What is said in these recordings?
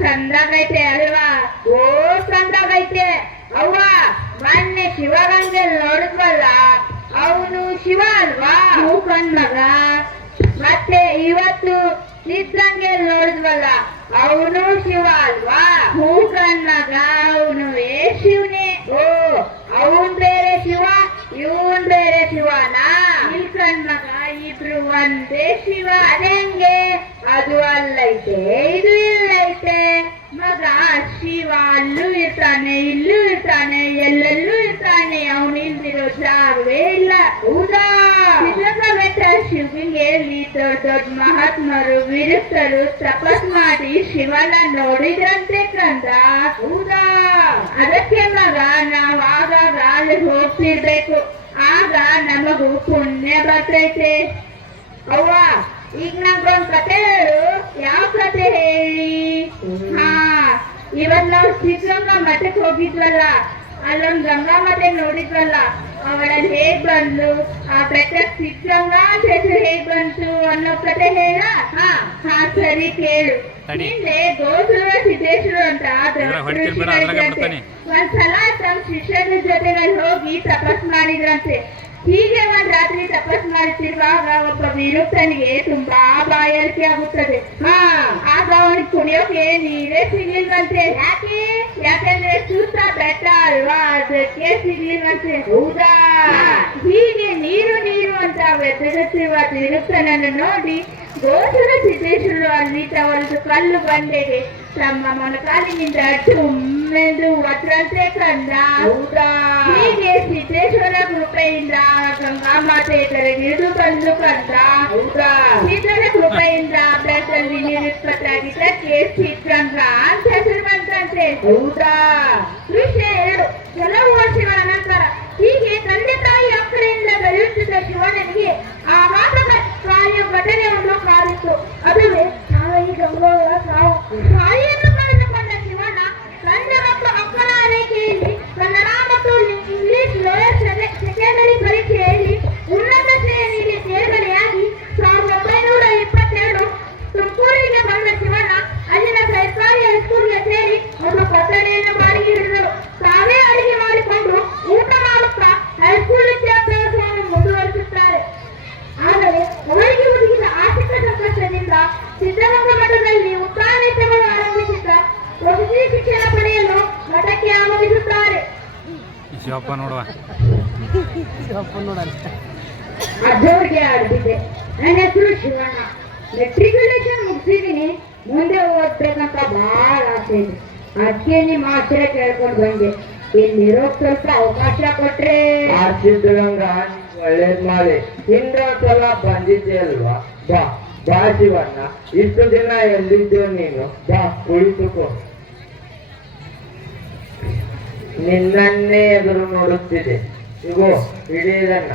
ಚಂದಾಗೈತೆ ಅಲ್ವಾ? ಓ ಚಂದಾಗೈತೆ. ಅವ್ವ ಮೊನ್ನೆ ಶಿವಗಂಗೆ ನೋಡಿದ್ವಲ್ಲ, ಅವನು ಶಿವ ಅಲ್ವಾ? ಹೂ ಕಣ್ಮಗ. ಮತ್ತೆ ಇವತ್ತು ಸಿದ್ಧಂಗೆ ನೋಡಿದ್ವಲ್ಲ, ಅವನು ಶಿವ ಅಲ್ವಾ? ಹೂ ಕಣ್ಮಗ, ಅವನುವೇ ಶಿವನೇ. ಓ ಅವನ್ ಬೇರೆ ಶಿವ, ಇವನ್ ಬೇರೆ ಶಿವನಾ? ಇಲ್ ಕಣ್ಮಗ, ಇಬ್ರು ಒಂದೇ ಶಿವ. ಅದಂಗೆ? ಅದು ಅಲ್ಲೈತೆ, ಇದು ಇಲ್ಲೈತೆ ಮಗ. ಶಿವ ಅಲ್ಲೂ ಇರ್ತಾನೆ, ಇಲ್ಲೂ ಇರ್ತಾನೆ, ಎಲ್ಲೆಲ್ಲೂ ಇರ್ತಾನೆ. ಅವನು ಇಲ್ದಿರೋ ಜಾಗವೇ ಇಲ್ಲ. ಹೌದಾ? ಬೆಟ್ಟ ಶಿವನಿಗೆ ಹೇಳಿ ದೊಡ್ಡ ದೊಡ್ಡ ಮಹಾತ್ಮರು ವಿರುತ್ತರು ತಪಸ್ ಮಾಡಿ ಶಿವನ ನೋಡಿದ್ರಂತೆ ಕಂದ. ಹೌದಾ? ಅದಕ್ಕೆ ಮಗ ನಾವು ಆಗಾಗ ಅಲ್ಲಿ ಹೋಗ್ತಿರ್ಬೇಕು, ಆಗ ನಮಗೂ ಪುಣ್ಯ ಬರ್ತೈತೆ. ಅವ್ವ ಈಗ ನಂಗೊಂದ್ ಕತೆ ಹೇಳು. ಯಾವ ಕತೆ ಹೇಳಿ? ಹಾ, ಇವತ್ ನಾವು ಸಿದ್ಧಗಂಗಾ ಮಠಕ್ಕೆ ಹೋಗಿದ್ವಲ್ಲ, ಅಲ್ಲೊಂದ್ ಗಂಗಾ ಮಠ ನೋಡಿದ್ವಲ್ಲ, ಅವಳಲ್ಲಿ ಹೇಗ್ ಬಂದು ಆ ಬೆಟ್ಟ ಸಿದ್ಧಗಂಗಾ ಅಂತ ಹೆಸರು ಹೇಗ್ ಬಂತು ಅನ್ನೋ ಕತೆ ಹೇಳ. ಹಾ ಹಾ ಸರಿ ಕೇಳು. ಹಿಂದೆ ಗೋಸುರ ಸಿದ್ದೇಶ್ವರ ಅಂತ ಒಂದ್ಸಲ ತಮ್ಮ ಶಿಷ್ಯರ ಜೊತೆನಲ್ಲಿ ಹೋಗಿ ತಪಸ್ ಮಾಡಿದ್ರಂತೆ. ಹೀಗೆ ಒಂದ್ ರಾತ್ರಿ ತಪಸ್ ಮಾಡುತ್ತಿರುವಾಗ ಒಬ್ಬ ವಿರುಕ್ತನಿಗೆ ತುಂಬಾ ಬಾಯಾರಿಕೆ ಆಗುತ್ತದೆ. ಆಗ ಅವನಿಗೆ ಕುಡಿಯೋಕೆ ನೀರೇ ಸಿಗ್ಲಿಲ್ವಂತೆ. ಯಾಕೆಂದ್ರೆ ಸುತ್ತ ಬೆಟ್ಟ ಅಲ್ವಾ, ಅದಕ್ಕೆ ಸಿಗ್ಲಿಲ್ವಂತೆ. ಹೌದಾ? ಹೀಗೆ ನೀರು ನೀರು ಅಂತ ಬೆದರುತ್ತಿರುವ ವಿರುಕ್ತನನ್ನು ನೋಡಿ ಗೋಸುರ ಸಿದ್ದೇಶ್ವರರು ಅಲ್ಲಿ ಒಂದು ಕಲ್ಲು ಬಂಡೆಗೆ ತಮ್ಮ ಮೊಣಕಾಲಿನಿಂದ ಡುಮ್ಮೆಂದು ಒತ್ತರಂತೆ ಕಂದ. ಹೌದಾ? ಹೀಗೆ ಸಿದ್ದೇಶ್ವರ ಕೃಪೆಯಿಂದ ಗಂಗಾ ಮಾತೆ ಕೆಳಗಿಳಿದು ಬಂದು ಕಂದ. ಹೌದಾ? ಸಿದ್ದರ ಕೃಪೆಯಿಂದ ಬೆಟ್ಟದಲ್ಲಿ ನೀರುತ್ಪತ್ತಾಗಿದ್ದಕ್ಕೆ ಸಿದ್ಧಗಂಗಾ ಅಂತ ಹೆಸರು ಬಂತಂತೆ. ಹೌದಾ? ವಿಷಯ 2. ಕೆಲವು ವರ್ಷಗಳ ನಂತರ ಹೀಗೆ ತಂದೆ ತಾಯಿ ಅಕ್ಕರೆಯಿಂದ ಬೆಳೆಯುತ್ತಿದ್ದ ಶಿವನಿಗೆ ಆ ಮಾತೃಕಾರಿಯ ಘಟನೆ ಒಂದು ಕಾದಿತ್ತು. ಅದುವೇ ತಾಯಿ ಗಂಗೋಳ ಸಾವು. ತಾಯಿಯನ್ನು ಕಳೆದುಕೊಂಡ ಶಿವನ ತಂದೆ ಮತ್ತು ಅಕ್ಕನ ರೇಖೆಯಲ್ಲಿ ಕನ್ನಡ ಮತ್ತು ಇಂಗ್ಲಿಷ್ ಲೋಯರ್ ಸೆಕೆಂಡರಿ ಪರೀಕ್ಷೆಯಲ್ಲಿ ಉನ್ನತ ಶ್ರೇಣಿಯಲ್ಲಿ ತೇರ್ಗಡೆಯಾಗಿ 1927 ತುಮಕೂರಿಗೆ ಬಂದ ಶಿವನ ಅಲ್ಲಿನ ಸರ್ಕಾರಿ ಹೈಸ್ಕೂಲ್ಗೆ ಸೇರಿ ಒಂದು ಕೊಠಡಿಯನ್ನು ಬಾಡಿಗೆ ಹಿಡಿದರು. ತಾವೇ ಅಡಿಗೆ ಮಾಡಿಕೊಂಡು ಊಟ ಮಾಡುತ್ತಾ ಹೈಸ್ಕೂಲ್ ವಿದ್ಯಾಭ್ಯಾಸವನ್ನು ಮುಂದುವರಿಸುತ್ತಾರೆ. ಆದರೆ ಅವರಿಗೆ ಒದಗಿದ ಆರ್ಥಿಕ ಸಂಕಷ್ಟದಿಂದ ಸಿದ್ಧಗಂಗಾ ಮಠದಲ್ಲಿ ಉತ್ಸಾಹಗಳು ಆರಂಭಿಸಿದ್ದ ವಸತಿ ಶಿಕ್ಷಣ ಪಡೆಯಲು ಮಠಕ್ಕೆ ಆಗಮಿಸುತ್ತಾರೆ. ಅದ್ದವ್ರಿಗೆ ಆಡ್ತಿದ್ದೆ. ನನ್ನ ಹೆಸರು ಶಿವಣ್ಣ. ಮೆಟ್ರಿಕ್ಯುಲೇಷನ್ ಮುಗಿಸಿದೀನಿ, ಮುಂದೆ ಓದ್ಬೇಕಂತ ಬಹಳ ಆಸೆ ಇದೆ. ಅದಕ್ಕೆ ನಿಮ್ಮ ಆಶ್ರಯ ಕೇಳ್ಕೊಂಡು ಬಂದೆ. ಇಲ್ಲಿರೋಕ್ ಸ್ವಲ್ಪ ಅವಕಾಶ ಕೊಟ್ರೆ. ಸಿದ್ಧಗಂಗಾ ಒಳ್ಳೇದ್ ಮಾಡಿ ಹಿಂದೊಂದ್ಸಲ ಬಂದಿದ್ದೆ ಅಲ್ವಾ? ಬಾ ಬಾ ಶಿವಣ್ಣ, ಇಷ್ಟು ದಿನ ಎಲ್ಲಿದ್ದೇವ್ ನೀನು? ಬಾ ಕುಳಿತುಕೋ. ನಿನ್ನನ್ನೇ ಎದುರು ನೋಡುತ್ತಿದೆ. ಇಗೋ ಹಿಡಿಯದನ್ನ.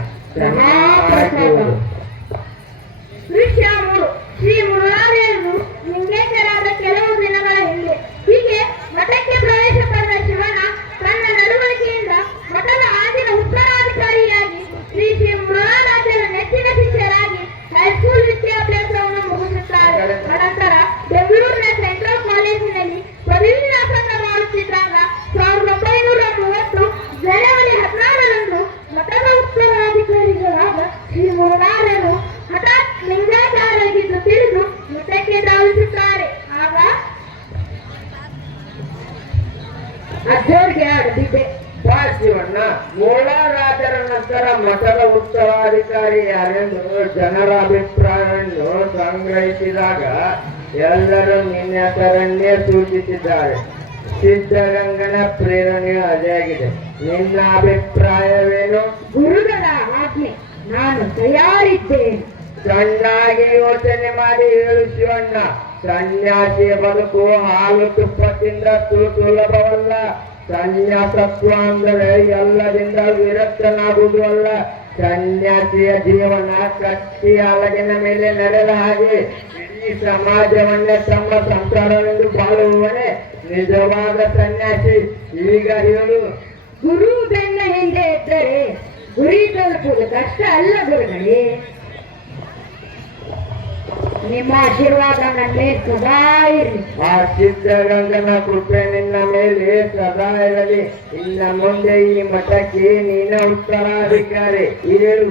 ದೃಶ್ಯ 3. ಶ್ರೀ ಮುರಾರಿಯರು ಲಿಂಗೇಶ್ವರಾದ ಕೆಲವು ದಿನಗಳ ಹಿಂದೆ ಹೀಗೆ ಮಠಕ್ಕೆ ಪ್ರವೇಶ ಪಡೆದ ಶಿವನ ತನ್ನ ನಡವಳಿಕೆಯಿಂದ ಮಠದ ಆಗಿನ ಉತ್ತರಾಧಿಕಾರಿಯಾಗಿ ಶ್ರೀ ಶ್ರೀ ಮುರಾರಾಜರ ನೆಚ್ಚಿನ ಶಿಷ್ಯರಾಗಿ ಹೈಸ್ಕೂಲ್ ವಿದ್ಯಾಭ್ಯಾಸವನ್ನು ಮುಗಿಸುತ್ತಾರೆ. ಅನಂತರ ಬೆಂಗಳೂರಿನ ಸೆಂಟ್ರಲ್ ಕಾಲೇಜಿನಲ್ಲಿ ಪದವಿ ವ್ಯಾಸಂಗ ಮಾಡುತ್ತಿದ್ದಾಗ 1930 ಜನವರಿ 16ರಂದು ಮಠದ ಉತ್ತರಾಧಿಕಾರಿಗಳಾದ ಶ್ರೀ ಮುರಾರರು ಹಠಾತ್ ಲಿಂಗಾಚಾರ್ಯರಾಗಿದ್ದು ತಿಳಿದು ಮಠಕ್ಕೆ ಧಾವಿಸುತ್ತಾರೆ. ಆಗ ಅದ್ದವ್ರಿಗೆ ಆಡುತ್ತಿದ್ದೆ. ಬಾ ಶಿವಣ್ಣ, ಮೂಳರಾಜರ ನಂತರ ಮಠದ ಉತ್ತರಾಧಿಕಾರಿ ಯಾರೆಂದು ಜನರ ಅಭಿಪ್ರಾಯವನ್ನು ಸಂಗ್ರಹಿಸಿದಾಗ ಎಲ್ಲರೂ ನಿನ್ನ ಹೆಸರನ್ನೇ ಸೂಚಿಸಿದ್ದಾರೆ. ಸಿದ್ಧಗಂಗನ ಪ್ರೇರಣೆಯು ಅದೇ ಆಗಿದೆ. ನಿನ್ನ ಅಭಿಪ್ರಾಯವೇನು? ಗುರುಗಳ ಆಜ್ಞೆ, ನಾನು ತಯಾರಿದ್ದೇನೆ. ಚೆನ್ನಾಗಿ ಯೋಚನೆ ಮಾಡಿ ಹೇಳು ಶಿವಣ್ಣ. ಸನ್ಯಾಸಿಯ ಬದುಕು ಹಾಲು ತುಪ್ಪ ತಿಂದಷ್ಟು ಸುಲಭವಲ್ಲ. ಸನ್ಯಾಸತ್ವ ಅಂದರೆ ಎಲ್ಲದಿಂದ ವಿರಕ್ತನಾಗುವುದು ಅಲ್ಲ. ಸನ್ಯಾಸಿಯ ಜೀವನ ಕಟ್ಟಿ ಹಲಗಿನ ಮೇಲೆ ನಡೆದ ಹಾಗೆ ಇಡೀ ಸಮಾಜವನ್ನೇ ತಮ್ಮ ಸಂಸಾರವೆಂದು ಬಾಳುವವನೇ ನಿಜವಾದ ಸನ್ಯಾಸಿ. ಈಗ ಹೇಳು. ಗುರು ಬೆನ್ನ ಹಿಂದೆ ಇದ್ದರೆ ಗುರಿ ತಲುಪುವುದು ಕಷ್ಟ ಅಲ್ಲ ಗುರುಗಳೇ. ನಿಮ್ಮ ಆಶೀರ್ವಾದ ನನ್ನ ಸದಾ ಇರಲಿ. ಆ ಸಿದ್ಧಗಂಗನ ಕೃಪೆ ನಿನ್ನ ಮೇಲೆ ಸದಾ ಇರಲಿ. ಇನ್ನ ಮುಂದೆ ಈ ಮಠಕ್ಕೆ ನೀನ ಉತ್ತರಾಧಿಕಾರಿ. ಹೇಳು.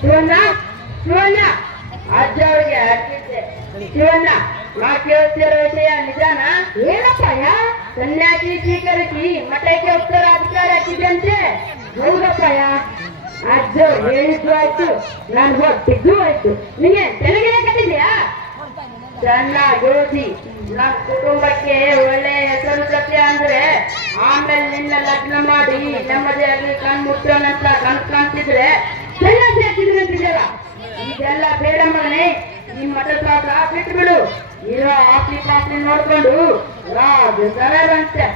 ಶಿವಣ್ಣ, ಶಿವಣ್ಣ, ಅಜ್ಜ ಅವರಿಗೆ ಹಾಕಿದ್ದೆ. ಶಿವಣ್ಣ, ನಾ ಕೇಳ್ತಿರೋ ವಿಷಯ ನಿಜಾನ? ಏನಪ್ಪಯ್ಯ? ಸನ್ಯಾಸಿ ಸ್ವೀಕರಿಸಿ ಮಠಕ್ಕೆ ಉತ್ತರಾಧಿಕಾರಿ ಹಾಕಿದ್ದಂತೆ. ಹೌದಪ್ಪಯ್ಯ, ಅಜ್ಜ ಹೇಳಿದ್ದು ಆಯ್ತು, ನಾನು ಹೊಟ್ಟಿದ್ದು ಆಯ್ತು. ನಿಮಗೆ ತೆಲುಗಿನ ಕಟ್ಟಿದ್ಯಾ? ಚೆನ್ನಾಗಿ ಓದಿ ನಮ್ಮ ಕುಟುಂಬಕ್ಕೆ ಒಳ್ಳೆ ಹೆಸರು ತಪ್ಪೆ ಅಂದ್ರೆ ಆಮೇಲೆ ನಿನ್ನ ಲಗ್ನ ಮಾಡಿ ನೆಮ್ಮದಿಯಾಗಿ ಕಣ್ಮುಟ್ಟೋನಂತ ಕಾಣ್ತಿದ್ರೆ ಸನ್ಯಾಸಿ ಹಾಕಿದ್ರಂತಿದ್ದಲ್ಲ. ಇದೆಲ್ಲ ಬೇಡ ಮಗನೇ. ನಿಮ್ಮ ಮಠದ ಪಾತ್ರ ಬಿಟ್ಟು ಬಿಡು. ಇರೋ ಆಸ್ತಿ ಪಾಸ್ತಿ ನೋಡ್ಕೊಂಡು ರಾಜಂತೆ.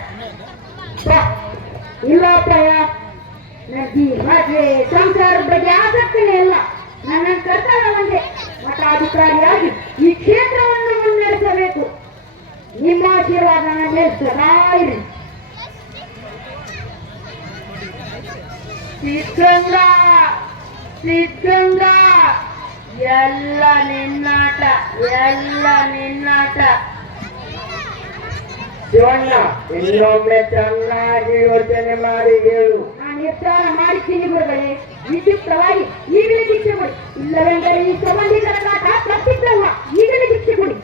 ಇಲ್ಲಪ್ಪಯ್ಯ, ನನಗೆ ಮದುವೆ ಸಂಸಾರದ ಬಗ್ಗೆ ಆಸಕ್ತಿನೇ ಇಲ್ಲ. ನನ್ನ ಕರ್ತವ್ಯ ಒಂದೇ, ಮಠಾಧಿಕಾರಿಯಾಗಿ ಈ ಕ್ಷೇತ್ರವನ್ನು ಮುನ್ನಡೆಸಬೇಕು. ನಿಮ್ಮ ಆಶೀರ್ವಾದ ನನ್ನ ಮೇಲೆ ಸದಾ ಇರಲಿ. ಸಿದ್ಧಂಗ ಸಿದ್ಧಂಗ ಎಲ್ಲ ನಿನ್ನಾಟ, ಎಲ್ಲ ನಿನ್ನಾಟ. ಶಿವಣ್ಣ, ಇನ್ನೊಮ್ಮೆ ಚೆನ್ನಾಗಿ ಯೋಚನೆ ಮಾಡಿ ಹೇಳು. ನಾನು ನಿರ್ಧಾರ ಮಾಡಿದ್ದೀನಿ ಗುರುಗಳೇ. ವಿಚಿತ್ರವಾಗಿ ಈಗಲೇ ದೀಕ್ಷೆ ಕೊಡಿ, ಇಲ್ಲವೆಂದರೆ ಈ ಸಂಬಂಧಿಕರ ಕಾಟ ತಪ್ಪಿದ್ದಲ್ಲ. ಈಗಲೇ ದೀಕ್ಷೆ ಕೊಡಿ.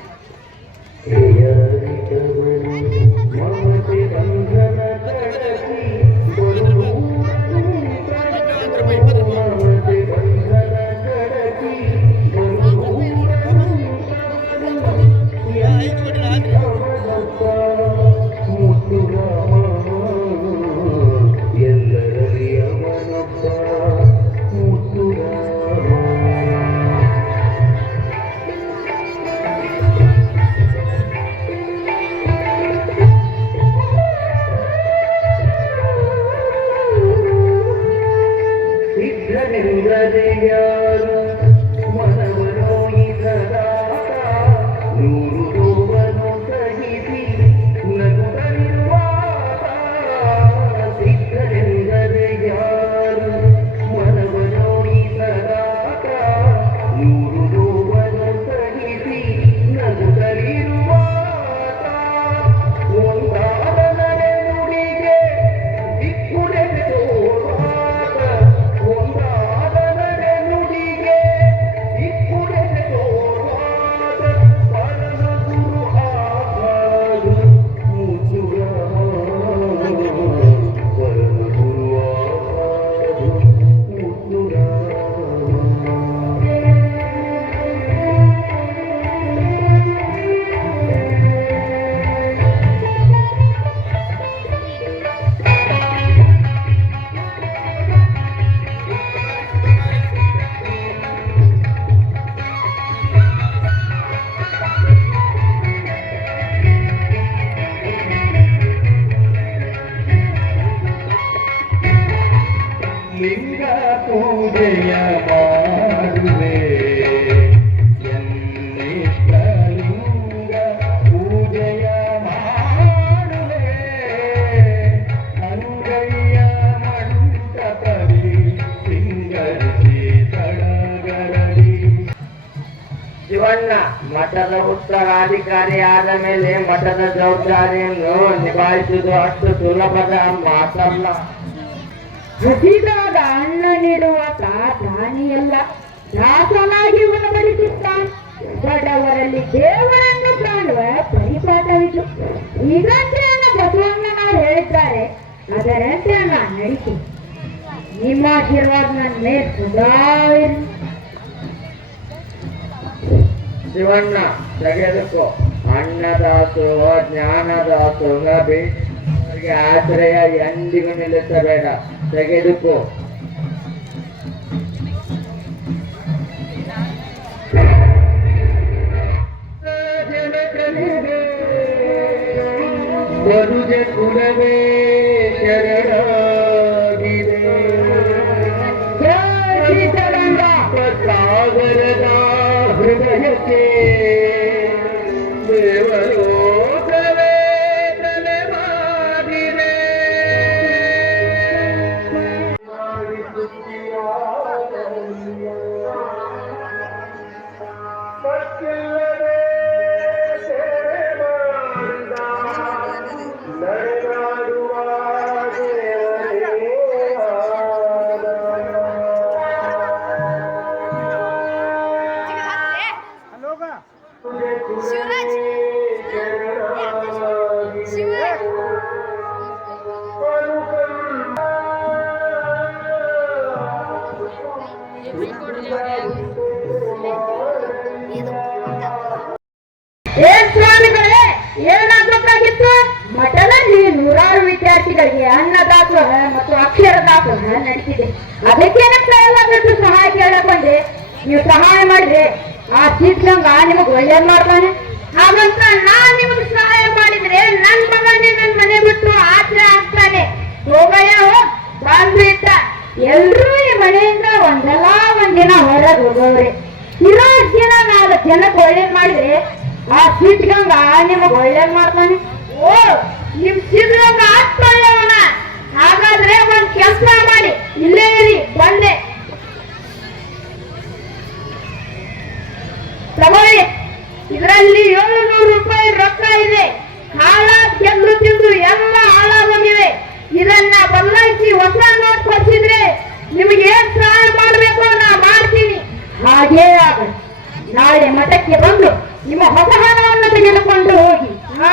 ಲಿಂಗ ಪೂಜೆಯ ಮಾಡುವೆ, ಎನ್ನಿಷ್ಟ ಲಿಂಗ ಪೂಜೆಯ ಮಾಡುವೆ. ಅಂಗೈಯ ಮಂಟಪದಿ ಸಿಂಗರಿಸಿ ಸಡಗರದಿ. ಶಿವಣ್ಣ, ಮಠದ ಉತ್ತರಾಧಿಕಾರಿ ಆದ ಮೇಲೆ ಮಠದ ಜವಾಬ್ದಾರಿಯನ್ನು ನಿಭಾಯಿಸುವುದು ಅಷ್ಟು ಸುಲಭದ ಮಾತಲ್ಲ. ಹಸಿದಾಗ ಅನ್ನ ನೀಡುವ ದಾನಿಯಲ್ಲ, ದಾಸನಾಗಿ ಉಣಬಡಿಸುತ್ತಾನೆ. ಬಡವರಲ್ಲಿ ದೇವರನ್ನು ಕಾಣುವ ಪರಿಪಾಠವಿದು. ಈಗಂತೆ ನನ್ನ ಬಸವಣ್ಣನವರು ಹೇಳಿದ್ದಾರೆ, ಅದರಂತೆ ನಾನು ನಡೆಸಿ. ನಿಮ್ಮ ಆಶೀರ್ವಾದ ನನ್ನ ಮೇಲೆ ಸದಾ ಇರಲಿ. ಶಿವಣ್ಣ, ತೆಗೆದುಕೋ. ಅನ್ನದಾಸೋಹ ಜ್ಞಾನದಾಸೋಹ ಬೇರೆಯವರಿಗೆ ಆಶ್ರಯ ಎಂದಿಗೂ ನಿಲ್ಲಿಸಬೇಡ. ತೆಗೆದುಕೋ. ಬರುಜ ಕುಲವೇ ಶರಣಾಗಿದೆ, ಸಾಗರದ ಹೃದಯಕ್ಕೆ ದೇವಲೋಕವೇ ತಲೆಮಾರಿದೆ. ಮಾಡಿಸುತ್ತೀಯ ಶಿವರಾಜ್ ಶಿವರಾಜ್ ಏನ್ ಸ್ವಾಮಿಗಳೇ, ಏನಾಗಬೇಕಾಗಿತ್ತು? ಮಠದಲ್ಲಿ ನೂರಾರು ವಿದ್ಯಾರ್ಥಿಗಳಿಗೆ ಅನ್ನದಾಸೋಹ ಮತ್ತು ಅಕ್ಷರ ದಾಸೋಹ ನಡೀತಿದೆ. ಅದಕ್ಕೇನೆ ಪ್ರಯೋಗದಷ್ಟು ಸಹಾಯ ಕೇಳಕ್ ಬಂದೆ. ನೀವು ಸಹಾಯ ಮಾಡಿದ್ರೆ ಆ ಸಿದ್ಧಗಂಗ ನಿಮಗ್ ಒಳ್ಳೇದ್ ಮಾಡ್ತಾನೆ. ಹಾಗಂತ ನಾನ್ ನಿಮ್ಗೆ ಸಹಾಯ ಮಾಡಿದ್ರೆ ನನ್ ಮಗನೇ ನನ್ ಮನೆ ಬಿಟ್ಟು ಆಚೆ ಆಗ್ತಾನೆ. ಹೋಗಯ್ಯ ಹೋಗ್, ಬಂದ್ಬಿಟ್ಟ. ಎಲ್ರೂ ಈ ಮನೆಯಿಂದ ಒಂದಲ್ಲ ಒಂದಿನ ಹೊರಗೆ ಹೋಗೋವ್ರೆ. ಇರೋ ದಿನ 4 ಜನಕ್ಕೆ ಒಳ್ಳೇದ್ ಮಾಡಿದ್ರೆ ಆ ಸಿದ್ಧಗಂಗ ನಿಮಗ್ ಒಳ್ಳೇದ್ ಮಾಡ್ತಾನೆ. ಓ, ನಿಮ್ ಸಿದ್ಧಗಂಗ ಆಗ್ತಾಯವನ. ಹಾಗಾದ್ರೆ ಒಂದ್ ಕೆಲಸ ಮಾಡಿ, ಇಲ್ಲೇ ಇರಿ, ಬಂದೆ. ತಗೊಳ್ಳಿ, ಇದರಲ್ಲಿ 700 ರೂಪಾಯಿ ರೊಕ್ಕ ಇದೆ. ಹಾಳಾದ ಗೆಲ್ಲು ತಿಂದು ಎಲ್ಲ ಹಾಳಾಗೋಗಿವೆ. ಇದನ್ನ ಬದಲಾಯಿಸಿ ಹೊಸ ನೋಟ್ ಕೊಡ್ಸಿದ್ರೆ ನಿಮ್ಗೆ ಏನ್ ಸಹಾಯ ಮಾಡ್ಬೇಕು ನಾ ಮಾಡ್ತೀನಿ. ಹಾಗೇ ಆಗ ನಾಳೆ ಮಠಕ್ಕೆ ಬಂದು ನಿಮ್ಮ ಹೊಸ ಹಣವನ್ನು ತೆಗೆದುಕೊಂಡು ಹೋಗಿ. ಹಾ,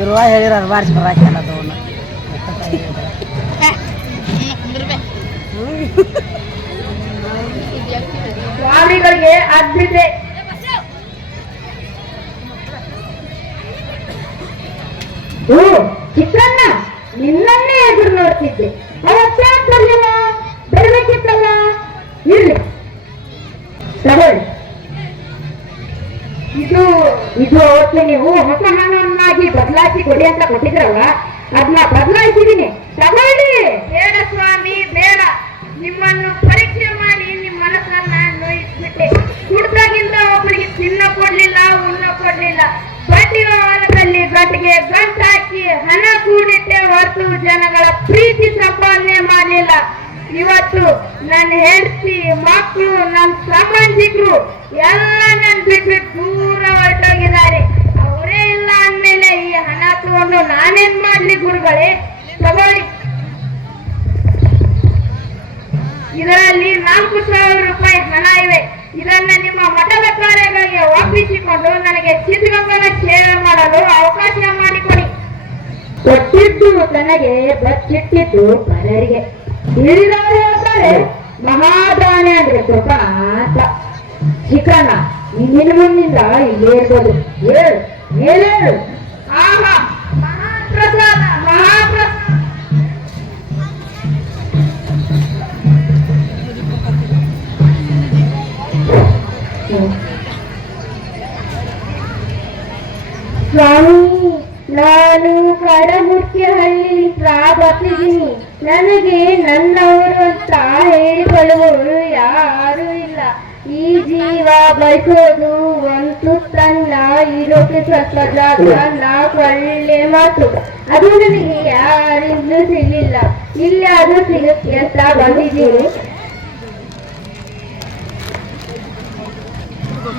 ಇರುವ ಹೇಳಿರೋರು ಬಾರಿಸಿ ಬರಾಕಲ್ಲ ತಗೊಂಡು ಸ್ವಾಮಿಗಳಿಗೆ ಅದ್ಭುತೆ. ಓ ಚಿಕ್ಕಣ್ಣ, ನಿನ್ನನ್ನೇ ಎದುರು ನೋಡ್ತಿದ್ದೆ. ಅವತ್ತೇ ಬರ್ಲಿಲ್ಲ, ಬರ್ಬೇಕಿತ್ತಲ್ಲ. ಇರ್ಲಿ, ತಗೊಳ್ಳಿ. ಇದು ಇದು ಅವತ್ತು ನೀವು ಹೊಸ ಹಣವನ್ನಾಗಿ ಬದಲಾಯಿಸಿ ಕೊಡಿ ಅಂತ ಕೊಟ್ಟಿದ್ರಲ್ಲ, ಅದನ್ನ ಬದಲಾಯಿಸಿದೀನಿ, ತಗೊಳ್ಳಿ. ಬೇಡ ಸ್ವಾಮಿ, ಬೇಡ. ನಿಮ್ಮನ್ನು ಪರೀಕ್ಷೆ ಮಾಡಿ ನಿಮ್ಮ ಮನಸ್ಸನ್ನ ನೋಯಿಸ್ಬಿಟ್ಟೆ. ಹುಡ್ದಾಗಿಂದ ಒಬ್ಬರಿಗೆ ತಿನ್ನ ಕೊಡ್ಲಿಲ್ಲ, ಉಣ್ಣ ಕೊಡ್ಲಿಲ್ಲ. ಬಡ್ಡಿ ವ್ಯವಹಾರದಲ್ಲಿ ಗಂಟಿಗೆ ಗಂಟು ಹಾಕಿ ಹಣ ಕೂಡಿಟ್ಟೆ ಹೊರತು ಜನಗಳ ಪ್ರೀತಿ ಸಂಪಾದನೆ ಮಾಡಲಿಲ್ಲ. ಇವತ್ತು ನನ್ನ ಹೆಂಡತಿ, ಮಕ್ಕಳು, ನನ್ನ ಸಂಬಂಧಿಕರು ಎಲ್ಲ ನನ್ ಬಿಟ್ಬಿಟ್ಟು ದೂರ ಹೊರಟೋಗಿದ್ದಾರೆ. ಅವರೇ ಇಲ್ಲ ಅಂದ್ಮೇಲೆ ಈ ಹಣ ತಗೊಂಡು ನಾನೇನ್ ಮಾಡ್ಲಿ ಗುರುಗಳೇ? ತಗೊಳ್ಳಿ. ಇದರಲ್ಲಿ 4,000 ರೂಪಾಯಿ ಹಣ ಇವೆ. ಇದನ್ನ ನಿಮ್ಮ ಮಠದ ಕಾರ್ಯಗಳಿಗೆ ಒಪ್ಪಿಸಿಕೊಂಡು ನನಗೆ ಸಿದ್ಧಗಂಗನ ಸೇವೆ ಮಾಡಲು ಅವಕಾಶ ಮಾಡಿಕೊಡಿ. ಕೊಟ್ಟಿದ್ದು ತನಗೆ, ಬಚ್ಚಿಟ್ಟಿದ್ದು ಪರರಿಗೆ. ತಿಳಿದವರು ಹೇಳ್ತಾರೆ, ಮಹಾದಾನೆ ಅಂದ್ರೆ ಕೃಪ ಅಂತ. ಚಿಕ್ಕಣ್ಣ, ನಿನ್ನ ಮುಂದಿಂದ ಇಲ್ಲೇ ಇರ್ಬೋದು. ಹೇಳು, ಮೇಲೇಳು. ಆಹಾ, ಮಹಾಪ್ರಸಾದ, ಮಹಾಪ್ರಸಾದ. ಸ್ವಾಮಿ, ನಾನು ಕಡಮುರ್ತಿಹಳ್ಳಿ ಬತ್ತಿದ್ದೀನಿ. ನನಗೆ ನನ್ನವರು ಅಂತ ಹೇಳಿಕೊಳ್ಳುವವರು ಯಾರೂ ಇಲ್ಲ. ಈ ಜೀವ ಬಯಸೋದು ಒಂದು ತುತ್ತನ್ನ, ಇರೋಕೆ ಸ್ವಲ್ಪ ಜಾಗ, 4 ಒಳ್ಳೆ ಮಾತು. ಅದು ನನಗೆ ಯಾರಿಂದಲೂ ಸಿಗಲಿಲ್ಲ. ಇಲ್ಲಿ ಅದು ಸಿಗುತ್ತೆ ಅಂತ ಬಂದಿದ್ದೀನಿ.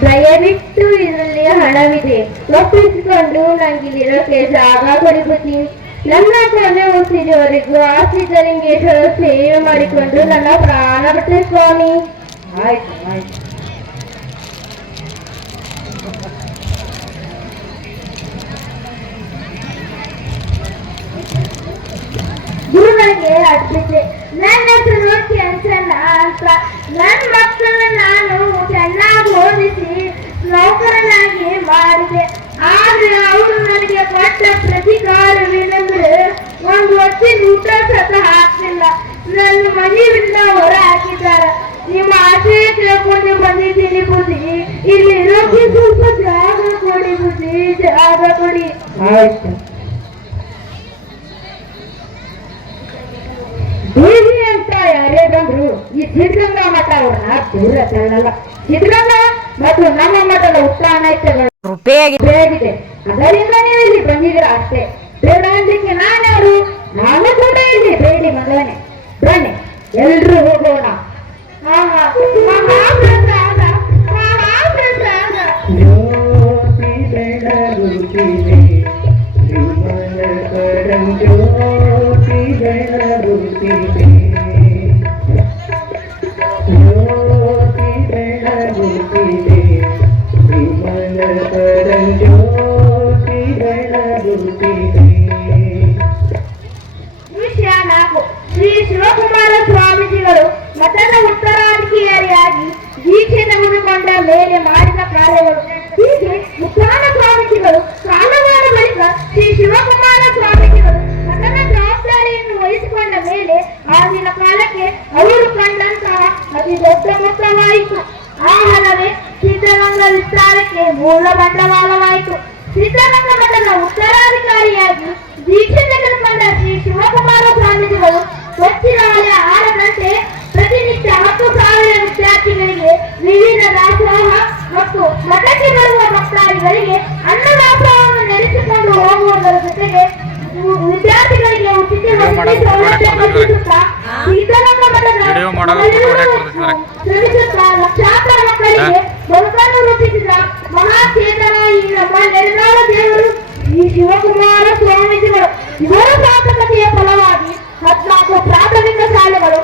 ದಯವಿಟ್ಟು ಇದರಲ್ಲಿ ಹಣವಿದೆ, ಒಪ್ಪಿಸಿಕೊಂಡು ನಂಗಿಲ್ಲಿರೋಕೆ ಜಾಗ ಕೊಡಿಬಿಡ್ತೀನಿ. ನನ್ನ ಕೊನೆ ಉಸಿರಿವರೆಗೂ ಆ ಸಿದ್ಧಲಿಂಗೇಶ್ವರ ಸೇವೆ ಮಾಡಿಕೊಂಡು ನನ್ನ ಪ್ರಾಣ ಬಿಟ್ಟೆ ಸ್ವಾಮಿ. ಆಯ್ತು ಆಯ್ತು. ಗುರುಗಳಿಗೆ ಅಡ್ಬಿಟ್ಟೆ. ನನ್ನ ಹೆಸರು ನೋಡಿ ಅನ್ಸಲ್ಲ ಅಂತ ನನ್ನ ಮಕ್ಕಳನ್ನ ನಾನು ಚೆನ್ನಾಗಿ ಓದಿಸಿ ನೌಕರನಾಗಿ ಮಾಡಿದೆ. ಆದ್ರೆ ಅವರು ನನಗೆ ಕೊಟ್ಟ ಪ್ರತಿಕಾರವೇನೆಂದ್ರೆ ಒಂದು ಹೊತ್ತಿನ ಊಟ ಸಹ ಹಾಕ್ತಿಲ್ಲ. ನನ್ನ ಮನೆಯಿಂದ ಹೊರ ಹಾಕಿದ್ದಾರೆ. ನಿಮ್ಮ ಆಶಯ ತಿಳ್ಕೊಂಡು ಬಂದಿದ್ದೀನಿ ಬುದ್ಧಿ. ಇಲ್ಲಿ ಇರೋಕೆ ಸ್ವಲ್ಪ ಜಾಗ ಕೊಡಿ ಬುದ್ಧಿ, ಜಾಗ ಕೊಡಿ. ಆಯ್ತು. ದೇವಿ ಅಂತ ಯಾರೇ ಬಂದ್ರು ಈ ಸಿದ್ಧಗಂಗಾ ಮಠ ಅವ್ರನ್ನ ದೂರ ತಳ್ಳಲ್ಲ. ಸಿದ್ಧಗಂಗಾ ಮತ್ತು ನಮ್ಮ ಮಠದ ಉತ್ಸಾಹ ರೂಪೇಗಿದೆ. ಅದರಿಂದ ನೀವು ಇಲ್ಲಿ ಬಂದಿದ್ದೀರ ಅಷ್ಟೇ. ಬೇಡ ಅಂದ್ಲಿಕ್ಕೆ ನಾನ್ಯಾರು? ನಾನು ಕೂಡ ಇಲ್ಲಿ ಬೇಡಿ ಮಗನೇ. ಬನ್ನಿ, ಎಲ್ರೂ ಹೋಗೋಣ. ಮಹಾಪ್ರಸಾದ, ಮಹಾಪ್ರಸಾದ. ಜ್ಯೋತಿ ಬೆಳಗುತ್ತಿದೆ, ವಿಮಲ ಕರಂ ಜ್ಯೋತಿ ಬೆಳಗುತ್ತಿದೆ. ಬೆಳಗುತ್ತಿದೆ ವಿಮಲಪದ ಜ್ಯೋತಿ ಬೆಳಗುತ್ತಿದೆ. ವಿಷಯ 4. ಶ್ರೀ ಶಿವಕುಮಾರ ಸ್ವಾಮೀಜಿಗಳು ಮಠದ ಉತ್ತರಾಧಿಕಾರಿಯಾಗಿ ದೀಕ್ಷೆ ತೆಗೆದುಕೊಂಡ ಮೇಲೆ ಮಾಡಿದ ಕಾರ್ಯಗಳು. ಹೀಗೆ ಮುತ್ತಾನ ಸ್ವಾಮೀಜಿಗಳು ಕಾಲವಾದ ಬಳಿಕ ಶ್ರೀ ಶಿವಕುಮಾರ ಸ್ವಾಮೀಜಿಗಳು ಮಠದ ಜವಾಬ್ದಾರಿಯನ್ನು ವಹಿಸಿಕೊಂಡ ಮೇಲೆ ಆಗಿನ ಕಾಲಕ್ಕೆ ಅವರು ಕಂಡಂತಹ ಅತಿ ದೊಡ್ಡ ಮೊತ್ತವಾಯಿತು. ಆ ಹಣವೇ ಸಿದ್ಧಗಂಗ ವಿಸ್ತಾರಕ್ಕೆ ಮೂಲ ಬಂಡವಾಳವಾಯಿತು. ಸಿದ್ಧಗಂಗ ಮಠದ ಉತ್ತರಾಧಿಕಾರಿಯಾಗಿ ದೀಕ್ಷೆ ತೆಗೆದುಕೊಂಡ ಶ್ರೀ ಶಿವಕುಮಾರ ಸ್ವಾಮೀಜಿಗಳು ಹೊತ್ತಿನಾಳೆ 6 ಗಂಟೆ ಪ್ರತಿನಿತ್ಯ 10,000 ವಿದ್ಯಾರ್ಥಿಗಳಿಗೆ ವಿವಿಧ ದಾಸೋಹ ಮತ್ತು ಮಠಕ್ಕೆ ಬರುವ ಭಕ್ತಾದಿಗಳಿಗೆ ಅನ್ನದಾಸೋಹವನ್ನು ನಡೆಸಿಕೊಂಡು ಹೋಗುವುದರ ಜೊತೆಗೆ ವಿದ್ಯಾರ್ಥಿಗಳಿಗೆ ಉಚಿತ ವಸತಿ ಸೌಲಭ್ಯ ಕಲ್ಪಿಸುತ್ತಾ ಸಿದ್ಧಗಂಗ ಮಠದ ಶ್ರಮಿಸುತ್ತಾ ಲಕ್ಷಾಂತರ ಮಕ್ಕಳಿಗೆ ಬದುಕನ್ನು ರೂಪಿಸಿದ ಮಹಾಚೇತನ ಈ ನಮ್ಮ ನೆಲನಾಡ ದೇವರು ಈ ಶಿವಕುಮಾರ ಸ್ವಾಮೀಜಿಗಳು. ಇವರ ಸಾಧಕತೆಯ ಫಲವಾಗಿ 14 ಪ್ರಾಥಮಿಕ ಶಾಲೆಗಳು